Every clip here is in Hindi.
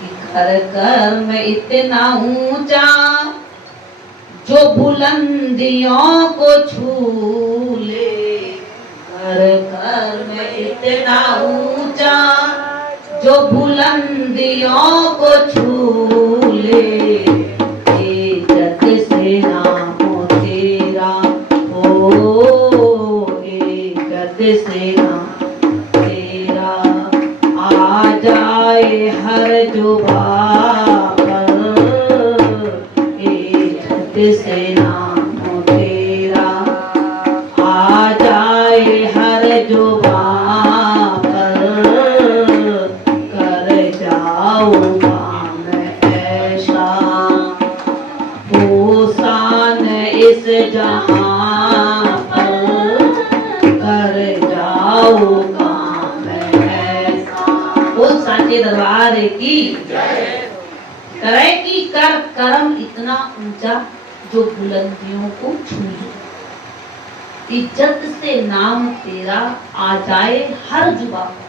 कि कर कर्म इतना ऊंचा जो बुलंदियों को छू ले। कर कर्म इतना ऊंचा जो बुलंदियों को छू ले। इज्जत से नाम तेरा हो, इज्जत से नाम तेरा आ जाए हर जुबां पर। इज्जत से नाम तेरा आ जाए हर जुबां पर। कर जाऊंगा मैं ऐसा भूषण इस जहां पर। कर जाऊंगा मैं ऐसा। बोल साचे दरबार की करे कि कर कर्म इतना ऊंचा जो बुलंदियों को छू ले। इज्जत से नाम तेरा आ जाए हर जुबां पर।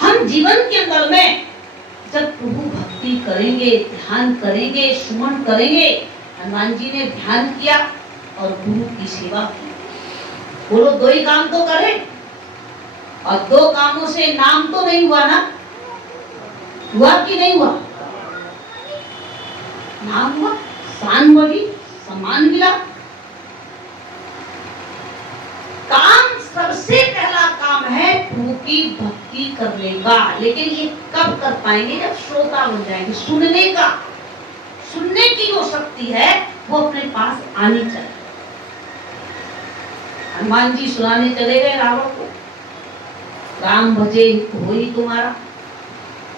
हम जीवन के अंदर में जब प्रभु भक्ति करेंगे, ध्यान करेंगे, सुमन करेंगे। हनुमान जी ने ध्यान किया और गुरु की सेवा की। बोलो दो ही काम तो करें, और दो कामों से नाम तो नहीं हुआ ना? हुआ कि नहीं हुआ? नाम हुआ, शान बढ़ी, सम्मान मिला। काम सबसे पहला काम है प्रभु की भक्ति करने का। लेकिन ये कब कर पाएंगे? जब श्रोता बन जाएंगे। सुनने का, सुनने की जो शक्ति है वो अपने पास आनी चाहिए। हनुमान जी सुनाने चले गए रावण को, राम भजे हो ही तुम्हारा,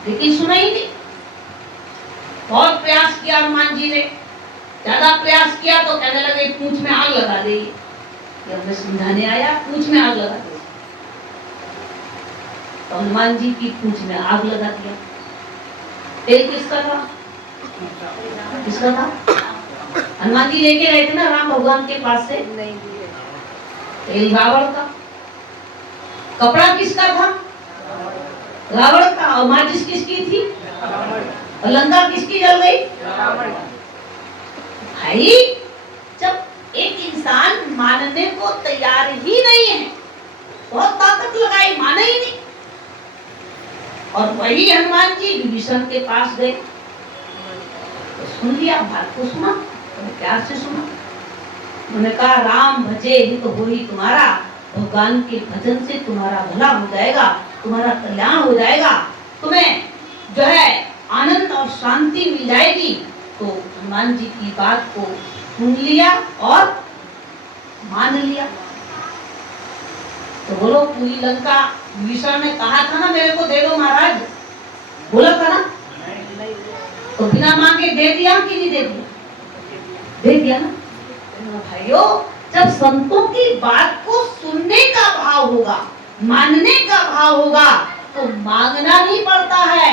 लेकिन सुना ही नहीं। बहुत प्रयास किया हनुमान जी ने, ज्यादा प्रयास किया तो कहने लगे पूंछ में आग लगा देगी। जब मैं समझाने आया पूंछ में आग लगा दी, तो हनुमान जी की पूंछ में आग लगा दिया। तेल किसका था? किसका था? हनुमान जी लेके गए थे ना राम भगवान के पास से। तेल रावण का। कपड़ा किसका था? रावण का। और माचिस किसकी थी? और लंका किसकी जल गई? भाई जब एक इंसान मानने को तैयार ही नहीं है, बहुत ताकत लगाई, माने ही नहीं। और वही हनुमान जी विभीषण के पास गए, तो सुन लिया, बात को सुना, तो प्यार से सुना। उन्होंने कहा राम भजे हित हो ही तुम्हारा, भगवान के भजन से तुम्हारा भला हो जाएगा, तुम्हारा कल्याण हो जाएगा, तुम्हें जो है आनंद और शांति मिल जाएगी। तो हनुमान जी की बात को सुन लिया और मान लिया। तो बोलो पूरी लंका विभीषण ने कहा था ना मेरे को दे दो महाराज, बोला था ना? तो बिना मांगे दे दिया कि नहीं दे दिया? दे दिया ना। भाइयों जब संतों की बात को सुनने का भाव होगा, मानने का भाव होगा, तो मांगना नहीं पड़ता है।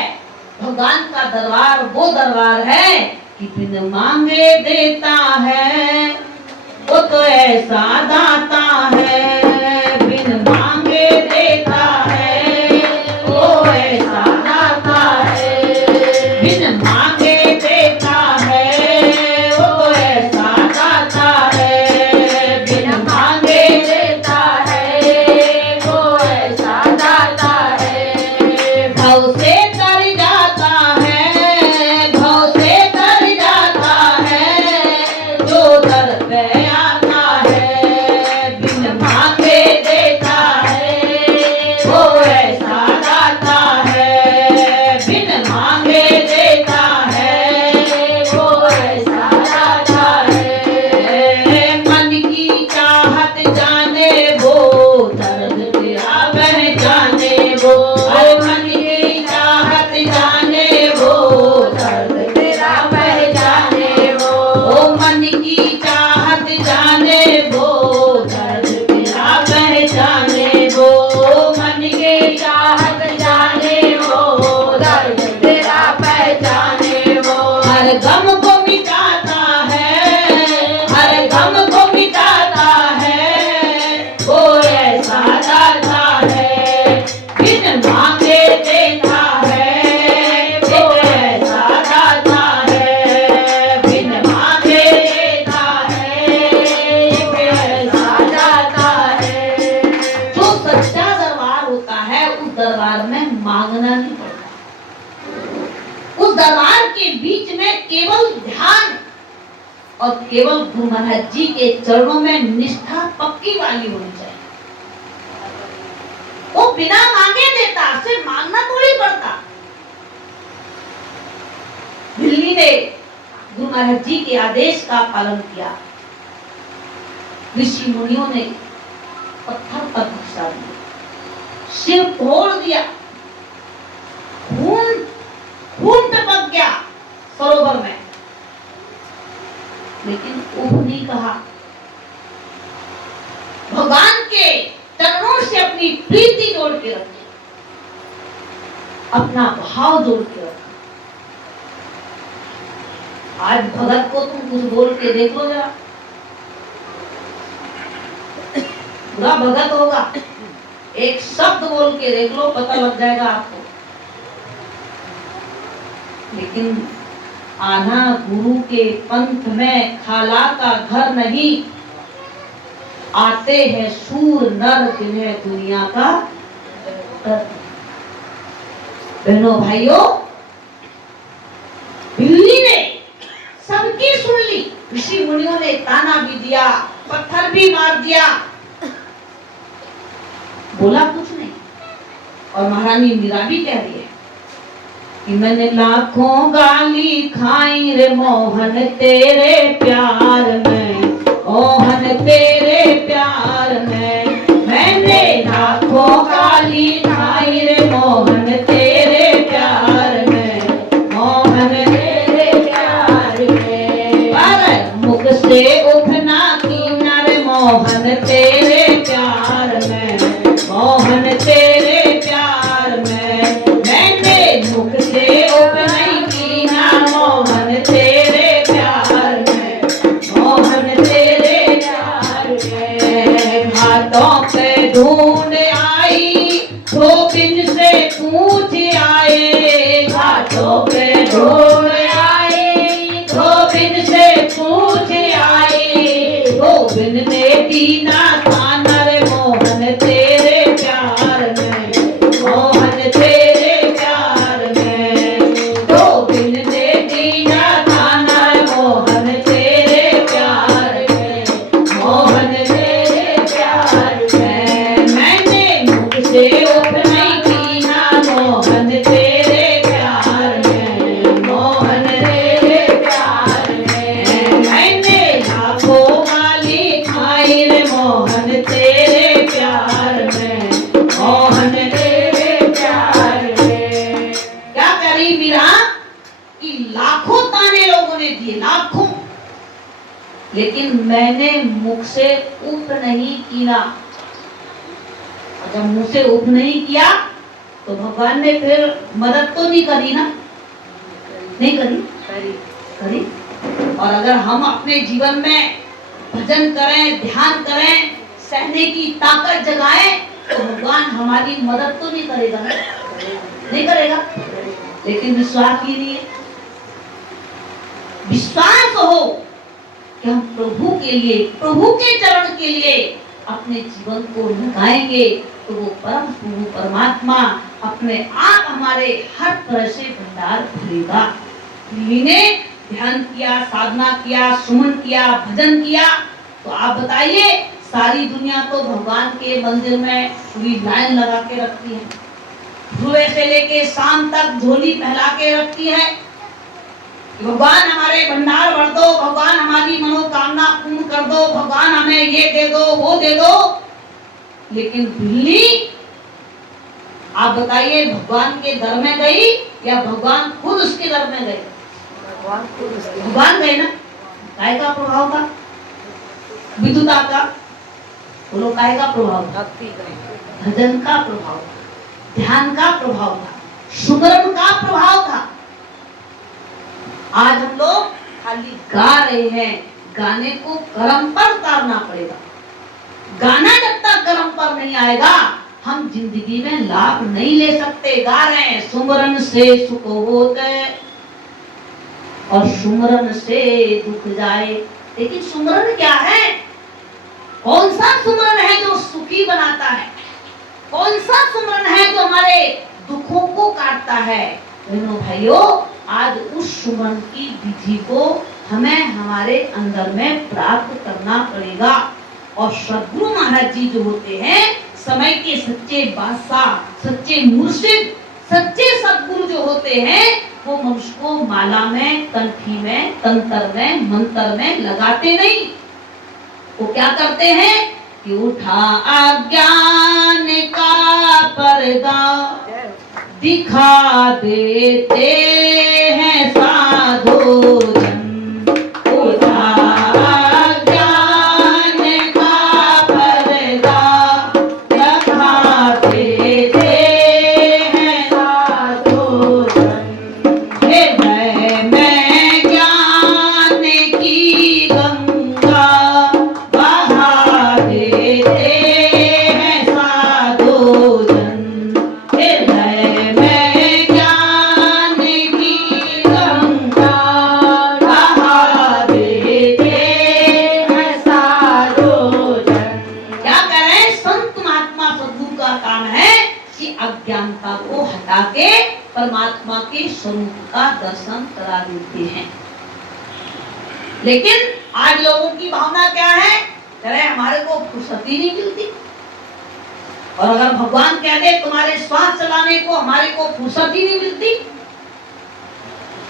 भगवान का दरबार वो दरबार है कि बिन मांगे देता है, वो तो ऐसा दाता है। बिन मांगे देता है, वो ऐसा दाता है। बिन मांगे देता है, वो ऐसा दाता है। बिन मांगे देता है, वो ऐसा दाता है। भव से तर जाता है, भव से तर जाता है, जो दर पे आता है। बिन मांगे दरबार में मांगना नहीं पड़ता। उस दरबार के बीच में केवल ध्यान और केवल गुरु महाराज जी के चरणों में निष्ठा पक्की वाली होनी चाहिए। वो बिना मांगे देता, सिर्फ मांगना थोड़ी पड़ता। बिल्ली ने गुरु महाराज जी के आदेश का पालन किया। ऋषि मुनियों ने पत्थर पर भिक्षा दिया, सिर तोड़ दिया, खून टपक गया सरोवर में, लेकिन उफ नहीं कहा। भगवान के चरणों से अपनी प्रीति जोड़ के रखी, अपना भाव जोड़ के रखा। आज भगत को तुम कुछ बोल के देख लो जरा, पूरा भगत होगा, एक शब्द बोल के देख लो, पता लग जाएगा आपको। लेकिन आना गुरु के पंथ में खाला का घर नहीं, आते हैं सूर नर जिन्हें दुनिया का डर। बहनों भाइयों, बिल्ली ने सबकी सुन ली, ऋषि मुनियों ने ताना भी दिया, पत्थर भी मार दिया, बोला कुछ नहीं। और महारानी मीरा भी कह रही है कि मैंने लाखों गाली खाई रे मोहन तेरे प्यार में, मोहन तेरे प्यार में। मैंने लाखों गाली खाई रे मोहन तेरे प्यार में, मोहन तेरे प्यार में। पर मुख से उठना कीना रे मोहन तेरे प्यार में, मोहन तेरे प्यार में। मैंने मुख से उठ नहीं कीना मोहन तेरे प्यार में, मोहन तेरे प्यार में। घाटों पे ढूंढ आई गोविंद से पूछ आए, घाटों पे ढूंढ आई गोविंद से पूछ आए। गोविंद ने दीना थाना रे मोहन तेरे प्यार में, मोहन तेरे प्यार में। गोविंद ने दीना थाना रे मोहन तेरे प्यार में, मोहन तेरे प्यार में। मैंने मुख से उठ नहीं कीना मोहन तेरे प्यार में, मोहन तेरे प्यार में। मैंने लाखों गाली खाई रे मोहन तेरे प्यार में, मोहन तेरे प्यार में। क्या करी मीरा कि लाखों ताने लोगों ने दिए, लाखों, लेकिन मैंने मुख से उफ नहीं किया। जब मुंह से उफ नहीं किया तो भगवान ने फिर मदद तो नहीं करी ना, नहीं करी। और अगर हम अपने जीवन में भजन करें, ध्यान करें, सहने की ताकत जगाएं, तो भगवान हमारी मदद तो नहीं करेगा ना, नहीं करेगा। लेकिन विश्वास ही नहीं है। विश्वास हो कि हम प्रभु के लिए, प्रभु के चरण के लिए अपने जीवन को लगाएंगे, तो वो परम प्रभु परमात्मा अपने आप हमारे हर तरह से भंडार भरेगा। ने ध्यान किया, साधना किया, सुमन किया, भजन किया, तो आप बताइए, सारी दुनिया तो भगवान के मंदिर में पूरी लाइन लगा के रखती है, सुबह से लेके शाम तक झोली फैला के रखती है। भगवान हमारे भंडार भर दो, भगवान हमारी मनोकामना पूर्ण कर दो, भगवान हमें ये दे दो, वो दे दो। लेकिन बिल्ली, आप बताइए, भगवान के दर में गई या भगवान खुद उसके दर में गए? भगवान गए ना। काय का प्रभाव था? विद्युता का, बोलो काय का प्रभाव था? भजन का प्रभाव था, ध्यान का प्रभाव था, सुमरन का प्रभाव था। आज हम लोग खाली गा रहे हैं, गाने को कर्म पर उतारना पड़ेगा। गाना जब तक कर्म पर नहीं आएगा, हम जिंदगी में लाभ नहीं ले सकते। गा रहे हैं, सुमरन से सुख होते और सुमरन से दुख जाए। लेकिन सुमरन क्या है? कौन सा सुमरन है जो सुखी बनाता है? कौन सा सुमरन है जो हमारे है। बहनों भाइयों, आज उस सुमन की विधि को हमें हमारे अंदर में प्राप्त करना पड़ेगा। और सद्गुरु महाराज जी जो होते हैं, समय के सच्चे बादशाह, सच्चे मुर्शिद, सच्चे सद्गुरु जो होते हैं, वो मनुष्य को माला में, कंठी में, तंत्र में, मंत्र में लगाते नहीं। वो क्या करते हैं कि उठा अज्ञान का पर्दा दिखा देते हैं साधु जन। उठा अज्ञान का पर्दा दिखा देते हैं साधु जन। हृदय में ज्ञान की गंगा बहा देते हैं साधु जन। हृदय में ज्ञान की गंगा बहा देते हैं साधु जन। क्या करें? संत महात्मा सद्गुरु का काम है कि अज्ञानता को हटा के परमात्मा के स्वरूप का दर्शन करा देते हैं। लेकिन आज लोगों की भावना क्या है? अरे हमारे को फुर्सत ही नहीं मिलती। और अगर भगवान कह दे तुम्हारे श्वास चलाने को, हमारे को फुर्सत ही नहीं मिलती,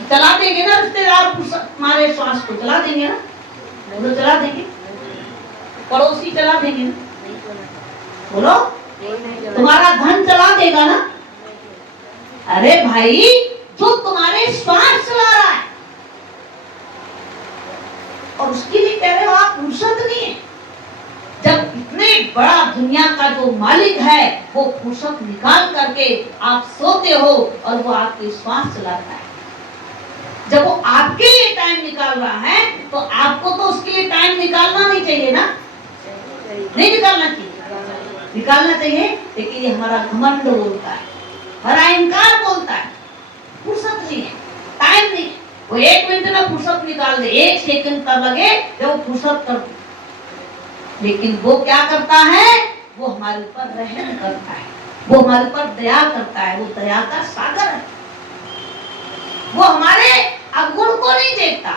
चला देंगे ना रिश्तेदार, फुर्सत हमारे श्वास को चला देंगे ना, बोलो चला देंगे, पड़ोसी चला देंगे ना, बोलो तुम्हारा धन चला देगा ना। अरे भाई, जो तुम्हारे श्वास चला रहा है और उसके लिए कह रहे हो आप फुर्सत नहीं है। जब इतने बड़ा दुनिया का जो मालिक है वो फुर्सत निकाल करके आप सोते हो और वो आपके श्वास चलाता है। जब वो आपके लिए टाइम निकाल रहा है तो आपको तो उसके लिए टाइम निकालना नहीं चाहिए ना? नहीं निकालना चाहिए, निकालना चाहिए। लेकिन ये हमारा घमंड बोलता है, हमारा अहंकार बोलता है फुर्सत नहीं है, टाइम नहीं है। वो 1 मिनट में फुर्सत निकाल दे, 1 सेकंड का लगे जब वो फुर्सत कर दे। लेकिन वो क्या करता है? वो हमारे ऊपर रहम करता है, वो हमारे ऊपर दया करता है, वो दया का सागर है। वो हमारे अवगुण को नहीं देखता,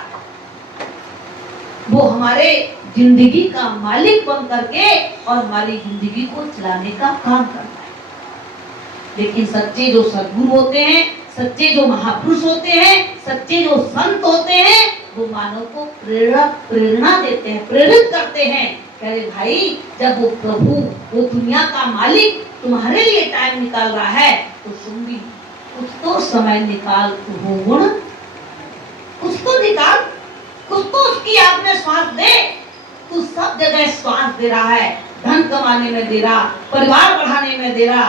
वो हमारे जिंदगी का मालिक बन करके और हमारी जिंदगी को चलाने का काम करता है। लेकिन सच्चे जो सद्गुरु होते हैं, सच्चे जो महापुरुष होते हैं, सच्चे जो संत होते हैं, वो मानव को प्रेरणा देते हैं, प्रेरित करते हैं। कह रहे भाई, जब वो प्रभु, वो दुनिया का मालिक तुम्हारे लिए टाइम निकाल रहा है तो सुन भी, कुछ तो समय निकाल, हो गुण कुछ तो निकाल, कुछ तो उसकी आग में श्वास दे। तू सब जगह श्वास दे रहा है, धन कमाने में दे रहा, परिवार बढ़ाने में दे रहा,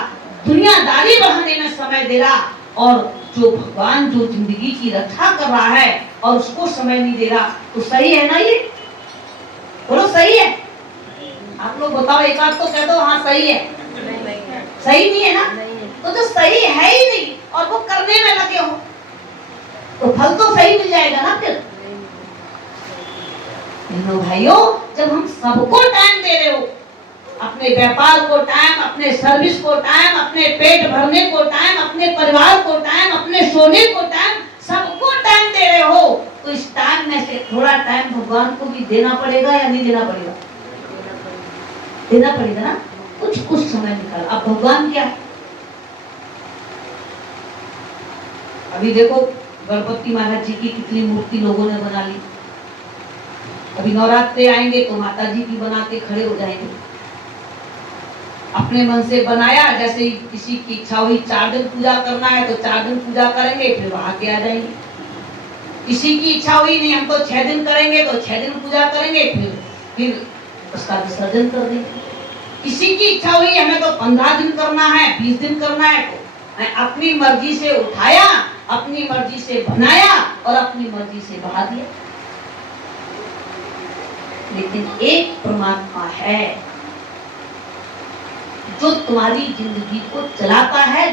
दुनियादारी बढ़ाने में समय दे रहा, और जो भगवान जो जिंदगी की रक्षा कर रहा है और उसको समय नहीं दे रहा, तो सही है ना? ये बोलो सही है? आप लोग बताओ, एक बार तो कह दो हाँ सही है। सही नहीं है ना? तो जो सही है ही नहीं और वो करने में लगे हो तो फल तो सही मिल जाएगा ना फिर। भाइयों, जब हम सबको टाइम दे रहे हो, अपने व्यापार को टाइम, अपने सर्विस को टाइम, अपने पेट भरने को टाइम, अपने परिवार को टाइम, अपने सोने को टाइम, सबको टाइम दे रहे हो, तो इस टाइम में से थोड़ा टाइम भगवान को भी देना पड़ेगा या नहीं देना पड़ेगा? देना पड़ेगा ना, कुछ कुछ समय निकाल। अब भगवान क्या है? अभी देखो गणपति महाराज जी की कितनी मूर्ति लोगों ने बना ली। अभी नवरात्रे आएंगे तो माता जी की बना के खड़े हो जाएंगे। अपने मन से बनाया, जैसे ही किसी की इच्छा हुई 4 दिन पूजा करना है तो 4 दिन पूजा करेंगे, फिर वहां के आ जाएंगे। किसी की इच्छा हुई नहीं हम तो 6 दिन करेंगे तो 6 दिन पूजा करेंगे, फिर उसका विसर्जन कर देंगे। किसी की इच्छा हुई हमें तो 15 दिन करना है, 20 दिन करना है, तो अपनी मर्जी से उठाया, अपनी मर्जी से बनाया और अपनी मर्जी से बहा दिया। लेकिन एक परमात्मा है जो तुम्हारी जिंदगी को चलाता है,